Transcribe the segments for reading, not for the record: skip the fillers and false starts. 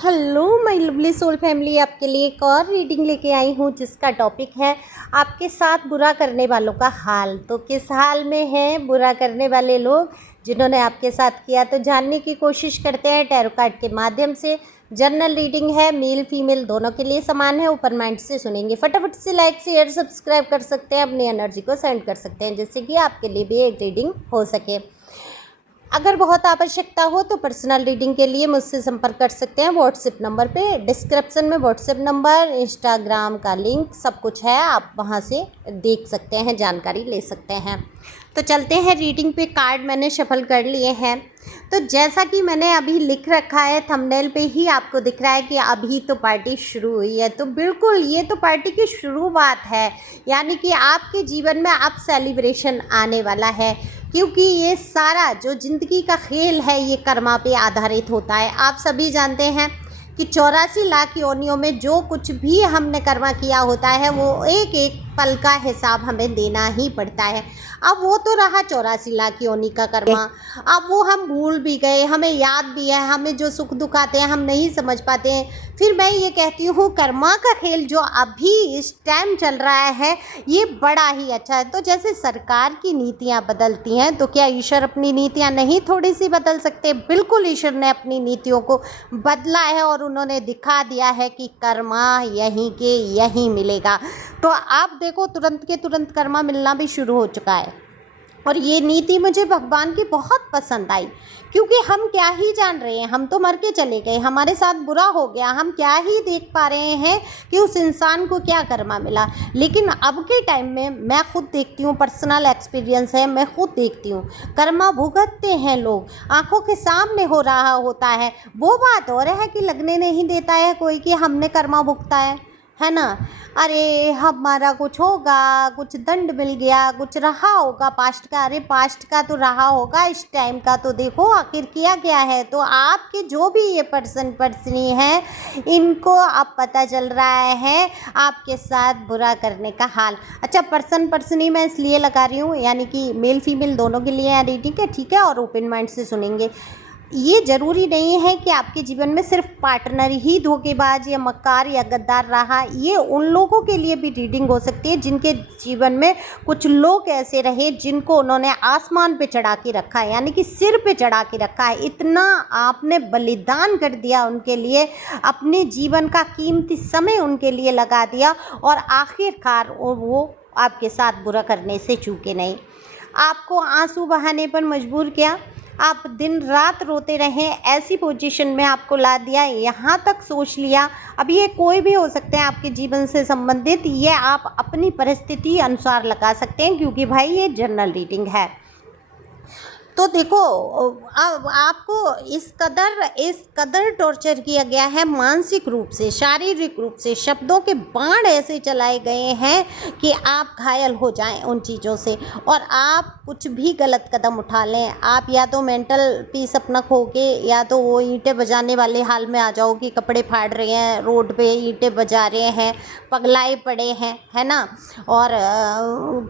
Hello my lovely soul family, आपके लिए एक और रीडिंग लेके आई हूँ जिसका टॉपिक है आपके साथ बुरा करने वालों का हाल। तो किस हाल में हैं बुरा करने वाले लोग जिन्होंने आपके साथ किया, तो जानने की कोशिश करते हैं टैरो कार्ड के माध्यम से। जनरल रीडिंग है, मेल फीमेल दोनों के लिए समान है। ओपन माइंड से सुनेंगे। फटाफट से लाइक शेयर सब्सक्राइब कर सकते हैं, अपनी एनर्जी को सेंड कर सकते हैं जिससे कि आपके लिए भी एक रीडिंग हो सके। अगर बहुत आवश्यकता हो तो पर्सनल रीडिंग के लिए मुझसे संपर्क कर सकते हैं व्हाट्सएप नंबर पे। डिस्क्रिप्शन में व्हाट्सएप नंबर, इंस्टाग्राम का लिंक सब कुछ है, आप वहां से देख सकते हैं, जानकारी ले सकते हैं। तो चलते हैं रीडिंग पे। कार्ड मैंने शफल कर लिए हैं। तो जैसा कि मैंने अभी लिख रखा है थंबनेल पे ही आपको दिख रहा है कि अभी तो पार्टी शुरू हुई है। तो बिल्कुल ये तो पार्टी की शुरुआत है, यानी कि आपके जीवन में अब सेलिब्रेशन आने वाला है, क्योंकि ये सारा जो ज़िंदगी का खेल है ये कर्मा पे आधारित होता है। आप सभी जानते हैं कि 84 लाख योनियों में जो कुछ भी हमने कर्मा किया होता है वो एक एक पल का हिसाब हमें देना ही पड़ता है। अब वो तो रहा 84 लाख योनि का कर्मा, अब वो हम भूल भी गए, हमें याद भी है, हमें जो सुख दुख आते हैं हम नहीं समझ पाते हैं। फिर मैं ये कहती हूँ कर्मा का खेल जो अभी इस टाइम चल रहा है ये बड़ा ही अच्छा है। तो जैसे सरकार की नीतियाँ बदलती हैं तो क्या ईश्वर अपनी नीतियाँ नहीं थोड़ी सी बदल सकते? बिल्कुल, ईश्वर ने अपनी नीतियों को बदला है और उन्होंने दिखा दिया है कि कर्मा यहीं के यहीं मिलेगा। तो आप देखो तुरंत के तुरंत कर्मा मिलना भी शुरू हो चुका है। और ये नीति मुझे भगवान की बहुत पसंद आई, क्योंकि हम क्या ही जान रहे हैं, हम तो मर के चले गए, हमारे साथ बुरा हो गया, हम क्या ही देख पा रहे हैं कि उस इंसान को क्या कर्मा मिला। लेकिन अब के टाइम में मैं खुद देखती हूँ, पर्सनल एक्सपीरियंस है, मैं खुद देखती हूँ कर्मा भुगतते हैं लोग, आंखों के सामने हो रहा होता है। वो बात और है कि लगने नहीं देता है कोई कि हमने कर्मा भुगता है ना। अरे हमारा कुछ होगा, कुछ दंड मिल गया, कुछ रहा होगा पास्ट का। अरे पास्ट का तो रहा होगा, इस टाइम का तो देखो आखिर किया गया है। तो आपके जो भी ये पर्सनी हैं इनको अब पता चल रहा है आपके साथ बुरा करने का हाल। अच्छा, पर्सनी मैं इसलिए लगा रही हूँ, यानी कि मेल फीमेल दोनों के लिए रीडिंग है, ठीक है, और ओपन माइंड से सुनेंगे। ये ज़रूरी नहीं है कि आपके जीवन में सिर्फ पार्टनर ही धोखेबाज या मक्कार या गद्दार रहा। ये उन लोगों के लिए भी रीडिंग हो सकती है जिनके जीवन में कुछ लोग ऐसे रहे जिनको उन्होंने आसमान पे चढ़ा के रखा है, यानी कि सिर पे चढ़ा के रखा है। इतना आपने बलिदान कर दिया उनके लिए, अपने जीवन का कीमती समय उनके लिए लगा दिया, और आखिरकार वो आपके साथ बुरा करने से चूके नहीं। आपको आंसू बहाने पर मजबूर किया, आप दिन रात रोते रहें, ऐसी पोजीशन में आपको ला दिया, यहाँ तक सोच लिया। अब ये कोई भी हो सकते हैं आपके जीवन से संबंधित, ये आप अपनी परिस्थिति अनुसार लगा सकते हैं, क्योंकि भाई ये जनरल रीडिंग है। तो देखो अब आपको इस कदर टॉर्चर किया गया है, मानसिक रूप से, शारीरिक रूप से, शब्दों के बाण ऐसे चलाए गए हैं कि आप घायल हो जाएं उन चीज़ों से, और आप कुछ भी गलत कदम उठा लें। आप या तो मेंटल पीस अपना खो के, या तो वो ईंटें बजाने वाले हाल में आ जाओ कि कपड़े फाड़ रहे हैं, रोड पे ईंटें बजा रहे हैं, पगलाए पड़े हैं, है ना, और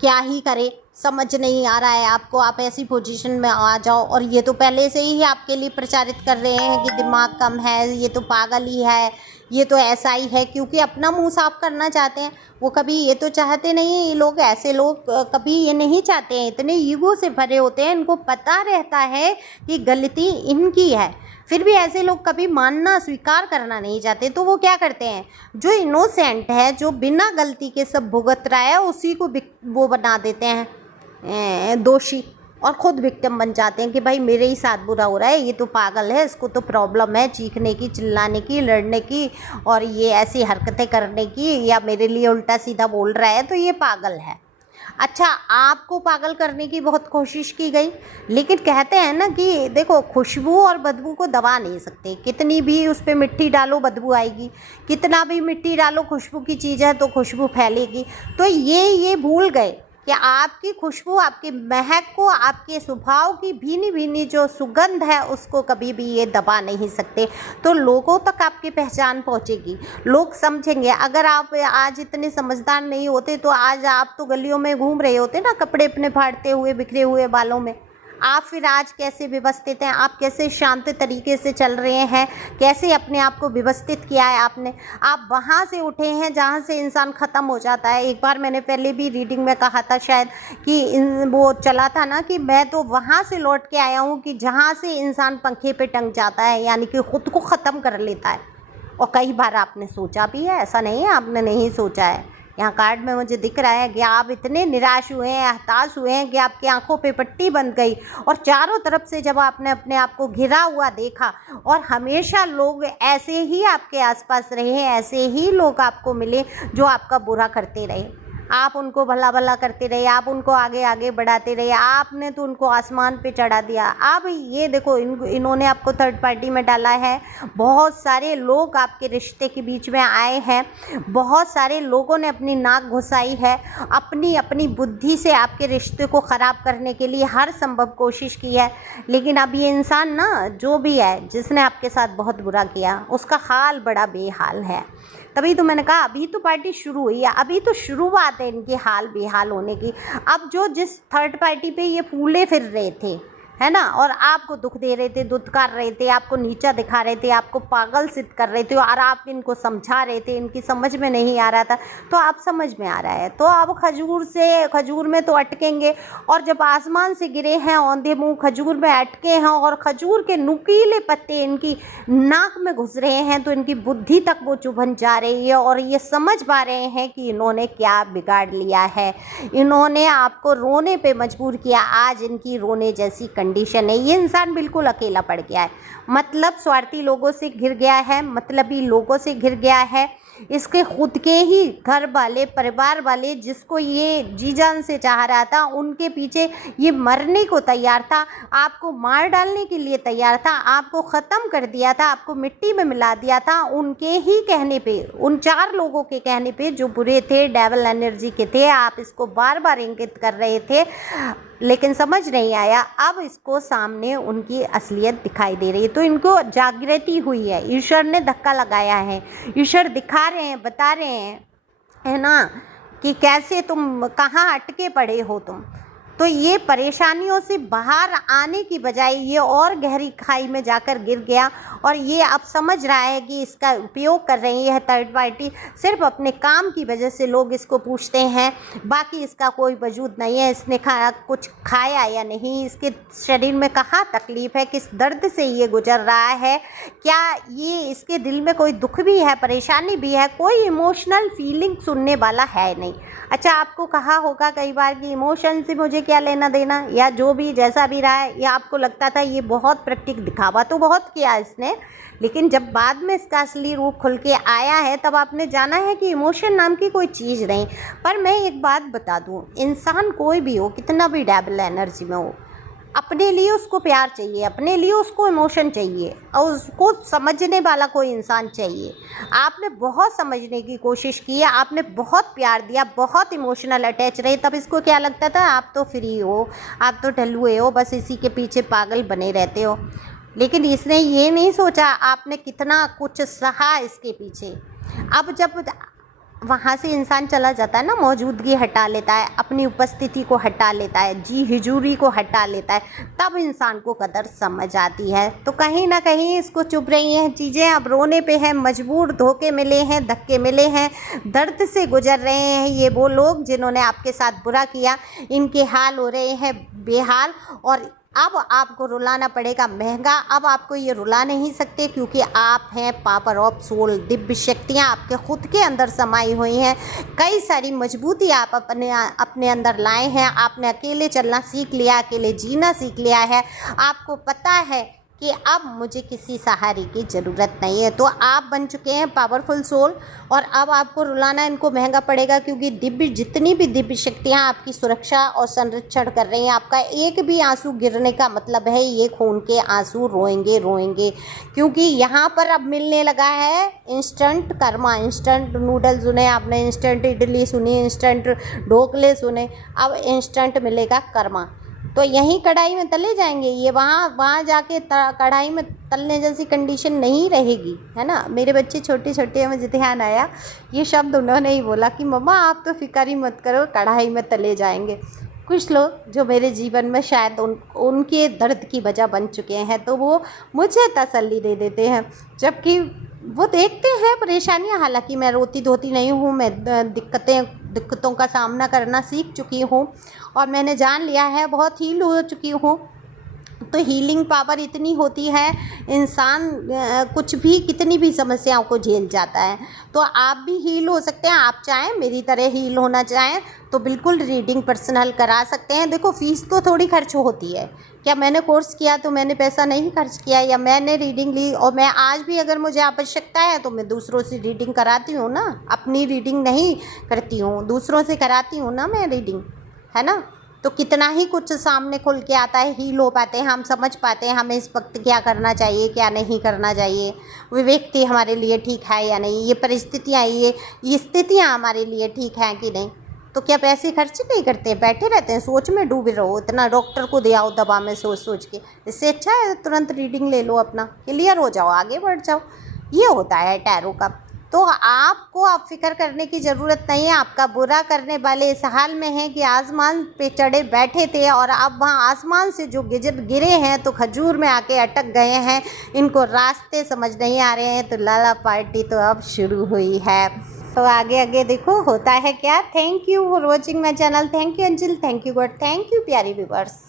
क्या ही करे समझ नहीं आ रहा है आपको, आप ऐसी पोजीशन में आ जाओ। और ये तो पहले से ही आपके लिए प्रचारित कर रहे हैं कि दिमाग कम है, ये तो पागल ही है, ये तो ऐसा ही है, क्योंकि अपना मुंह साफ करना चाहते हैं। वो कभी ये तो चाहते नहीं, ये लोग ऐसे लोग कभी ये नहीं चाहते हैं, इतने ईगो से भरे होते हैं, इनको पता रहता है कि गलती इनकी है, फिर भी ऐसे लोग कभी मानना स्वीकार करना नहीं चाहते। तो वो क्या करते हैं, जो इनोसेंट है, जो बिना गलती के सब भुगत रहा है, उसी को वो बना देते हैं दोषी, और ख़ुद विक्टिम बन जाते हैं कि भाई मेरे ही साथ बुरा हो रहा है, ये तो पागल है, इसको तो प्रॉब्लम है चीखने की, चिल्लाने की, लड़ने की, और ये ऐसी हरकतें करने की, या मेरे लिए उल्टा सीधा बोल रहा है तो ये पागल है। अच्छा, आपको पागल करने की बहुत कोशिश की गई, लेकिन कहते हैं ना कि देखो खुशबू और बदबू को दबा नहीं सकते, कितनी भी उस पर मिट्टी डालो बदबू आएगी, कितना भी मिट्टी डालो खुशबू की चीज़ है तो खुशबू फैलेगी। तो ये भूल गए कि आपकी खुशबू, आपकी महक को, आपके स्वभाव की भीनी भीनी जो सुगंध है उसको कभी भी ये दबा नहीं सकते। तो लोगों तक आपकी पहचान पहुंचेगी, लोग समझेंगे। अगर आप आज इतने समझदार नहीं होते तो आज आप तो गलियों में घूम रहे होते ना, कपड़े अपने फाड़ते हुए, बिखरे हुए बालों में। आप फिर आज कैसे व्यवस्थित हैं, आप कैसे शांत तरीके से चल रहे हैं, कैसे अपने आप को व्यवस्थित किया है आपने। आप वहाँ से उठे हैं जहाँ से इंसान ख़त्म हो जाता है। एक बार मैंने पहले भी रीडिंग में कहा था शायद कि वो चला था ना कि मैं तो वहाँ से लौट के आया हूँ कि जहाँ से इंसान पंखे पे टंग जाता है, यानी कि ख़ुद को ख़त्म कर लेता है। और कई बार आपने सोचा भी है, ऐसा नहीं है आपने नहीं सोचा है। यहाँ कार्ड में मुझे दिख रहा है कि आप इतने निराश हुए हैं, हताश हुए हैं कि आपकी आंखों पे पट्टी बंध गई और चारों तरफ से जब आपने अपने आप को घिरा हुआ देखा और हमेशा लोग ऐसे ही आपके आसपास रहे, ऐसे ही लोग आपको मिले जो आपका बुरा करते रहे, आप उनको भला भला करते रहे, आप उनको आगे आगे बढ़ाते रहे, आपने तो उनको आसमान पे चढ़ा दिया। अब ये देखो इन्होंने आपको थर्ड पार्टी में डाला है। बहुत सारे लोग आपके रिश्ते के बीच में आए हैं, बहुत सारे लोगों ने अपनी नाक घुसाई है, अपनी अपनी बुद्धि से आपके रिश्ते को ख़राब करने के लिए हर संभव कोशिश की है। लेकिन अब ये इंसान ना जो भी है, जिसने आपके साथ बहुत बुरा किया, उसका हाल बड़ा बेहाल है। तभी तो मैंने कहा अभी तो पार्टी शुरू हुई है, अभी तो शुरुआत है इनके हाल बेहाल होने की। अब जो जिस थर्ड पार्टी पे ये फूले फिर रहे थे, है ना, और आपको दुख दे रहे थे, दुत्कार रहे थे, आपको नीचा दिखा रहे थे, आपको पागल सिद्ध कर रहे थे और आप इनको समझा रहे थे, इनकी समझ में नहीं आ रहा था, तो आप समझ में आ रहा है। तो अब खजूर में तो अटकेंगे, और जब आसमान से गिरे हैं औंधे मुँह खजूर में अटके हैं और खजूर के नुकीले पत्ते इनकी नाक में घुस रहे हैं, तो इनकी बुद्धि तक वो चुभन जा रही है और ये समझ पा रहे हैं कि इन्होंने क्या बिगाड़ लिया है। इन्होंने आपको रोने पे मजबूर किया। आज इनकी रोने जैसी कंडीशन है। ये इंसान बिल्कुल अकेला पड़ गया है, मतलब स्वार्थी लोगों से घिर गया है, मतलबी लोगों से घिर गया है। इसके खुद के ही घर वाले, परिवार वाले, जिसको ये जी जान से चाह रहा था, उनके पीछे ये मरने को तैयार था, आपको मार डालने के लिए तैयार था, आपको ख़त्म कर दिया था, आपको मिट्टी में मिला दिया था। उनके ही कहने पे, उन 4 लोगों के कहने पे जो बुरे थे, डेविल एनर्जी के थे, आप इसको बार बार इंगित कर रहे थे, लेकिन समझ नहीं आया। अब इसको सामने उनकी असलियत दिखाई दे रही है, तो इनको जागृति हुई है, ईश्वर ने धक्का लगाया है, ईश्वर दिखा रहे हैं, बता रहे हैं, है ना, कि कैसे तुम कहाँ अटके पड़े हो तुम। तो ये परेशानियों से बाहर आने की बजाय ये और गहरी खाई में जाकर गिर गया और ये अब समझ रहा है कि इसका उपयोग कर रही है थर्ड पार्टी सिर्फ अपने काम की वजह से। लोग इसको पूछते हैं, बाकी इसका कोई वजूद नहीं है, इसने कुछ खाया या नहीं, इसके शरीर में कहाँ तकलीफ़ है, किस दर्द से ये गुजर रहा है, क्या ये इसके दिल में कोई दुख भी है, परेशानी भी है, कोई इमोशनल फीलिंग सुनने वाला है नहीं। अच्छा, आपको कहा होगा कई बार कि इमोशन से मुझे क्या लेना देना, या जो भी जैसा भी रहा है, या आपको लगता था ये बहुत प्रैक्टिक दिखावा तो बहुत किया इसने, लेकिन जब बाद में इसका असली रूप खुल के आया है तब आपने जाना है कि इमोशन नाम की कोई चीज़ नहीं। पर मैं एक बात बता दूं, इंसान कोई भी हो, कितना भी डेविल एनर्जी में हो, अपने लिए उसको प्यार चाहिए, अपने लिए उसको इमोशन चाहिए और उसको समझने वाला कोई इंसान चाहिए। आपने बहुत समझने की कोशिश की है, आपने बहुत प्यार दिया, बहुत इमोशनल अटैच रहे, तब इसको क्या लगता था आप तो फ्री हो, आप तो ढलुए हो, बस इसी के पीछे पागल बने रहते हो। लेकिन इसने ये नहीं सोचा आपने कितना कुछ सहा इसके पीछे। अब जब वहाँ से इंसान चला जाता है ना, मौजूदगी हटा लेता है, अपनी उपस्थिति को हटा लेता है, जी हुजूरी को हटा लेता है, तब इंसान को कदर समझ आती है। तो कहीं ना कहीं इसको चुभ रही हैं चीज़ें, अब रोने पे है मजबूर, धोखे मिले हैं, धक्के मिले हैं, दर्द से गुजर रहे हैं ये वो लोग जिन्होंने आपके साथ बुरा किया, इनके हाल हो रहे हैं बेहाल। और अब आपको रुलाना पड़ेगा महंगा। अब आपको ये रुला नहीं सकते क्योंकि आप हैं पावर ऑफ सोल, दिव्य शक्तियाँ आपके खुद के अंदर समाई हुई हैं, कई सारी मजबूती आप अपने अंदर लाए हैं, आपने अकेले चलना सीख लिया, अकेले जीना सीख लिया है, आपको पता है कि अब मुझे किसी सहारे की ज़रूरत नहीं है। तो आप बन चुके हैं पावरफुल सोल और अब आपको रुलाना इनको महंगा पड़ेगा क्योंकि जितनी भी दिव्य शक्तियाँ आपकी सुरक्षा और संरक्षण कर रही हैं, आपका एक भी आंसू गिरने का मतलब है ये खून के आंसू रोएंगे, क्योंकि यहाँ पर अब मिलने लगा है इंस्टेंट कर्मा। इंस्टेंट नूडल सुने आपने, इंस्टेंट इडली सुनी, इंस्टेंट ढोकले सुने, अब इंस्टेंट मिलेगा कर्मा। तो यहीं कढ़ाई में तले जाएंगे ये, वहाँ जाके कढ़ाई में तलने जैसी कंडीशन नहीं रहेगी, है ना। मेरे बच्चे छोटे छोटे, मुझे ध्यान आया ये शब्द उन्होंने ही बोला कि मम्मा आप तो फिक्र ही मत करो, कढ़ाई में तले जाएंगे। कुछ लोग जो मेरे जीवन में शायद उनके दर्द की वजह बन चुके हैं, तो वो मुझे तसल्ली दे देते हैं, जबकि वो देखते हैं परेशानियाँ। हालांकि मैं रोती धोती नहीं हूँ, मैं दिक्कतों का सामना करना सीख चुकी हूँ और मैंने जान लिया है, बहुत हील हो चुकी हूँ। तो हीलिंग पावर इतनी होती है, इंसान कुछ भी कितनी भी समस्याओं को झेल जाता है। तो आप भी हील हो सकते हैं। आप चाहें मेरी तरह हील होना चाहें तो बिल्कुल रीडिंग पर्सनल करा सकते हैं। देखो, फ़ीस तो थोड़ी खर्च होती है। क्या मैंने कोर्स किया तो मैंने पैसा नहीं खर्च किया, या मैंने रीडिंग ली और मैं आज भी अगर मुझे आवश्यकता है तो मैं दूसरों से रीडिंग कराती हूँ ना। अपनी रीडिंग नहीं करती हूँ, दूसरों से कराती हूँ ना मैं रीडिंग, है ना। तो कितना ही कुछ सामने खुल के आता है, हील हो पाते हैं, हम समझ पाते हैं हमें इस वक्त क्या करना चाहिए, क्या नहीं करना चाहिए, वो व्यक्ति हमारे लिए ठीक है या नहीं, ये परिस्थितियाँ, ये स्थितियाँ हमारे लिए ठीक हैं कि नहीं। तो क्या पैसे खर्च नहीं करते, बैठे रहते हैं सोच में डूबे रहो, इतना डॉक्टर को दे आओ दवा में सोच सोच के। इससे अच्छा है तुरंत रीडिंग ले लो, अपना क्लियर हो जाओ, आगे बढ़ जाओ। ये होता है टैरो का। तो आपको आप फिक्र करने की ज़रूरत नहीं है। आपका बुरा करने वाले इस हाल में हैं कि आसमान पे चढ़े बैठे थे और अब वहाँ आसमान से जो गिरे हैं तो खजूर में आके अटक गए हैं। इनको रास्ते समझ नहीं आ रहे हैं। तो लाला पार्टी तो अब शुरू हुई है। तो आगे आगे देखो होता है क्या। Thank you for watching my channel. Thank you अंजिल, thank you God, thank you प्यारी व्यूअर्स।